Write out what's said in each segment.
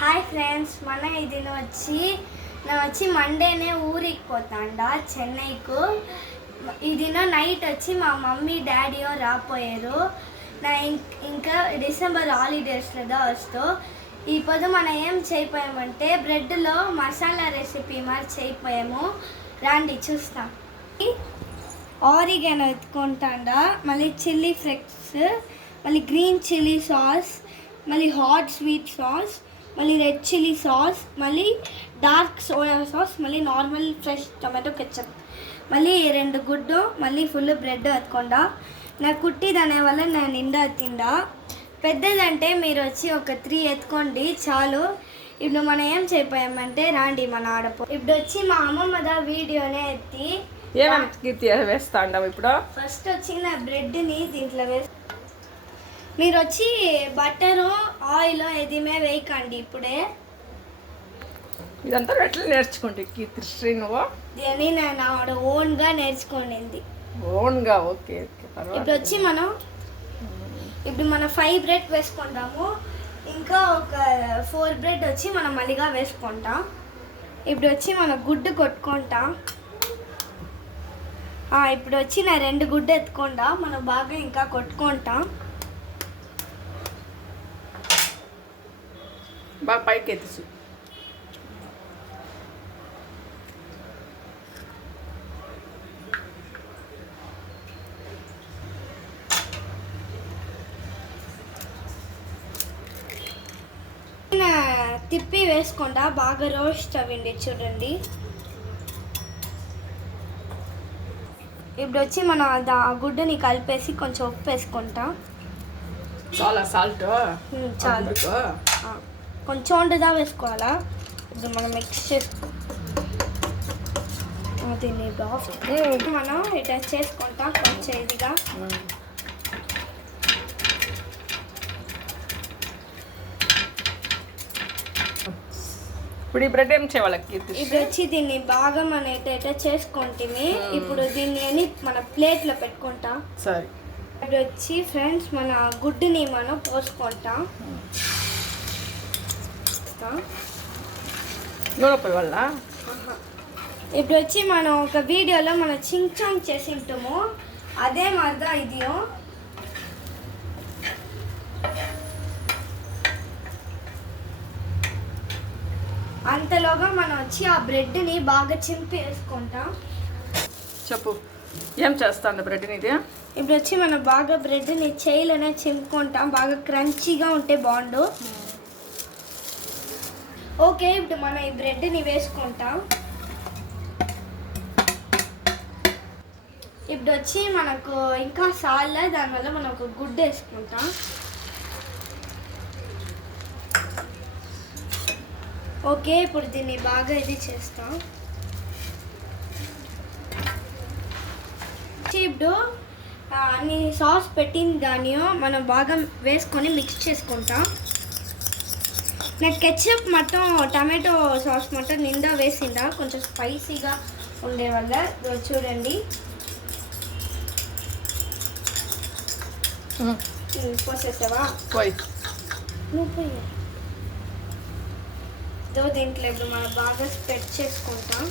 Hi friends, ఇది వచ్చి మండేనే ఊరికి పోతాండ చెన్నైకు. ఇది నైట్ వచ్చి మా మమ్మీ డాడీ రాపోయారు. నా ఇంకా డిసెంబర్ హాలిడేస్లో వస్తూ ఇప్పుడు మనం ఏం చేయపోయామంటే బ్రెడ్లో మసాలా రెసిపీ మరి చేయపోయాము. రండి చూస్తాం. ఆరిగానో ఎత్తుకుంటాండ, మళ్ళీ చిల్లీ ఫ్లేక్స్, మళ్ళీ గ్రీన్ చిల్లీ సాస్, మళ్ళీ హాట్ స్వీట్ సాస్, మళ్ళీ రెడ్ చిల్లీ సాస్, మళ్ళీ డార్క్ సోయా సాస్, మళ్ళీ నార్మల్ ఫ్రెష్ టొమాటో కెచప్, మళ్ళీ 2 గుడ్డు, మళ్ళీ ఫుల్ బ్రెడ్ ఎత్తుಕೊಂಡ. నాకు కుట్టిదనే వల్ల నేను నిండా తిండా. పెద్దదంటే మీరు వచ్చి ఒక 3 ఎత్తుకోండి చాలు. ఇప్పుడు మనం ఏం చేయపోయామంటే రాండి మన ఆడపో. ఇప్పుడు వచ్చి మా అమ్మమ్మద వీడియోనే ఎత్తి వేస్తా ఇప్పుడు. ఫస్ట్ వచ్చి నా బ్రెడ్ని దీంట్లో వేసి మీరు వచ్చి బట్టరు ఆయిల్ ఎదిమే వేయకండి ఇప్పుడే. ఇదంతా ఎట్లా నేర్చుకుంటే కీర్తి నువ్వు? దీన్ని నేను ఓన్గా నేర్చుకోండి. ఓన్గా? Okay okay. ఇప్పుడు వచ్చి మనం 5 బ్రెడ్ వేసుకుంటాము. ఇంకా ఒక 4 బ్రెడ్ వచ్చి మనం మళ్ళీగా వేసుకుంటాం. ఇప్పుడు వచ్చి మనం గుడ్డు కొట్టుకుంటాం. ఇప్పుడు వచ్చి నా 2 గుడ్డు ఎత్తుకుంటా మనం బాగా ఇంకా కొట్టుకుంటాం. బాగా పైకి ఎత్తుసు. తిప్పి వేసుకుంటా బాగా రోస్ట్ అవ్వండి చూడండి. ఇప్పుడు వచ్చి మనం ఆ గుడ్డుని కలిపేసి కొంచెం ఉప్పు వేసుకుంటాం. చాలా సాల్ట్ చాలు, కొంచెం వండుదా వేసుకోవాలా. ఇప్పుడు మనం మిక్స్ చేసుకో దీన్ని మనం ఇట్లా చేసుకుంటాం కొంచెం ఇదిగా. ఇప్పుడు ఈ బ్రెడ్ ఏం చేయాలి? ఇప్పుడు వచ్చి దీన్ని బాగా మనం ఎట్లా చేసుకుంటే ఇప్పుడు దీన్ని మన ప్లేట్లో పెట్టుకుంటాం. సరే. ఇప్పుడు వచ్చి ఫ్రెండ్స్ మన గుడ్డుని మనం పోసుకుంటాం. ఇప్పుడు వచ్చి మనం ఒక వీడియోలో మనం చించాంగ్ చేసి ఉంటాము, అదే మాదిరిగా ఇది. అంతలోగా మనం వచ్చి ఆ బ్రెడ్ని బాగా చింపి వేసుకుంటాం. చెప్పు ఏం చేస్తాను బ్రెడ్ని? ఇది ఇప్పుడు వచ్చి మనం బాగా బ్రెడ్ని చేయిలోనే చింపుకుంటాం, బాగా క్రంచీగా ఉంటే బాగుండు. ఓకే, ఇప్పుడు మనం ఈ బ్రెడ్ని వేసుకుంటాం. ఇప్పుడు వచ్చి మనకు ఇంకా సాల్లే, దానివల్ల మనం ఒక గుడ్డు వేసుకుంటాం. ఓకే, ఇప్పుడు దీన్ని బాగా ఇది చేస్తాం. ఇప్పుడు అన్ని సాస్ పెట్టిన దాన్ని మనం బాగా వేసుకొని మిక్స్ చేసుకుంటాం. నాకు కెచప్ మొత్తం టమాటో సాస్ మొత్తం నిండా వేసిందా, కొంచెం స్పైసీగా ఉండే వల్ల. చూడండి పోసేసావా? నువ్వు పోయి దీంట్లో ఇప్పుడు మనం బాగా స్ప్రెడ్ చేసుకుంటాం.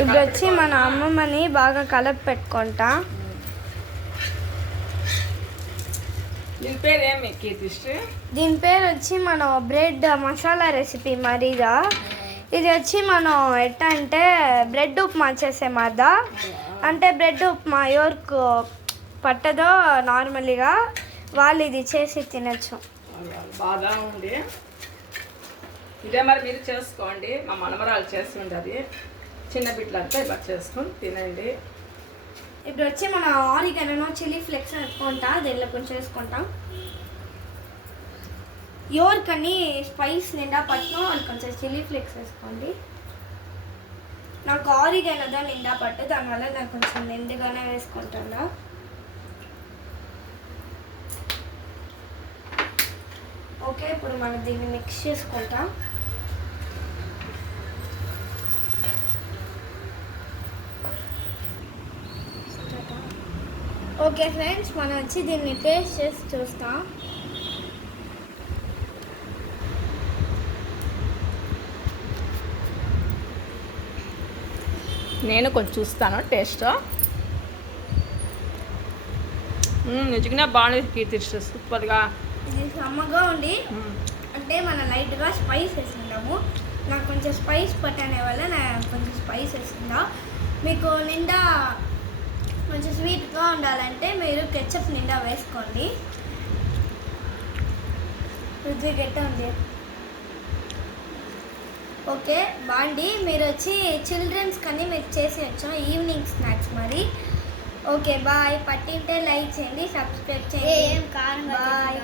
ఇప్పుడు వచ్చి మన అమ్మమ్మని బాగా కలిపి పెట్టుకుంటాం. దీని పేరు వచ్చి మనం బ్రెడ్ మసాలా రెసిపీ మరీదా. ఇది వచ్చి మనం ఎట్లా అంటే బ్రెడ్ ఉప్మా చేసే మాదా, అంటే బ్రెడ్ ఉప్మా ఎవరికి పట్టదో నార్మల్గా వాళ్ళు ఇది చేసి తినచ్చు. బాగా ఉంది. ఇదే మరి మీరు చేసుకోండి. మా మనమరాలు చేస్తుంది, అది చిన్న బిడ్డలంతా ఇలా చేసుకొని తినండి. ఇప్పుడు వచ్చి మన ఆరిగానో చిల్లీ ఫ్లేక్స్ వేసుకుంటా, దీనిలో కొంచెం వేసుకుంటాం. ఎవరికని స్పైస్ నిండా పట్టు వాళ్ళు కొంచెం చిల్లీ ఫ్లేక్స్ వేసుకోండి. నాకు ఆరిగానోదా నిండా పట్టు, దానివల్ల నాకు కొంచెం నిండుగానే వేసుకుంటాను. ఓకే, ఇప్పుడు మనం దీన్ని మిక్స్ చేసుకుంటాం. ఓకే ఫ్రెండ్స్, మనం వచ్చి దీన్ని టేస్ట్ చేసి చూస్తాం. నేను కొంచెం చూస్తాను టేస్ట్. నిజంగా బాగుంది కీర్తి, సూపర్గా. ఇది సమ్మగా ఉండి అంటే మనం లైట్గా స్పైస్ వేసుకుంటాము. నాకు కొంచెం స్పైస్ పట్టనే వల్ల నేను కొంచెం స్పైస్ వేసిందా. మీకు నిండా కొంచెం స్వీట్గా ఉండాలంటే మీరు కెచప్ నిండా వేసుకోండి. రుచి గట్ట ఉంది. ఓకే బాండి, మీరు వచ్చి చిల్డ్రన్స్ కానీ మీరు చేసేయచ్చు ఈవినింగ్ స్నాక్స్ మరి. Okay bye. పట్టింటే లైక్ చేయండి, సబ్స్క్రైబ్ చేయండి. బాయ్.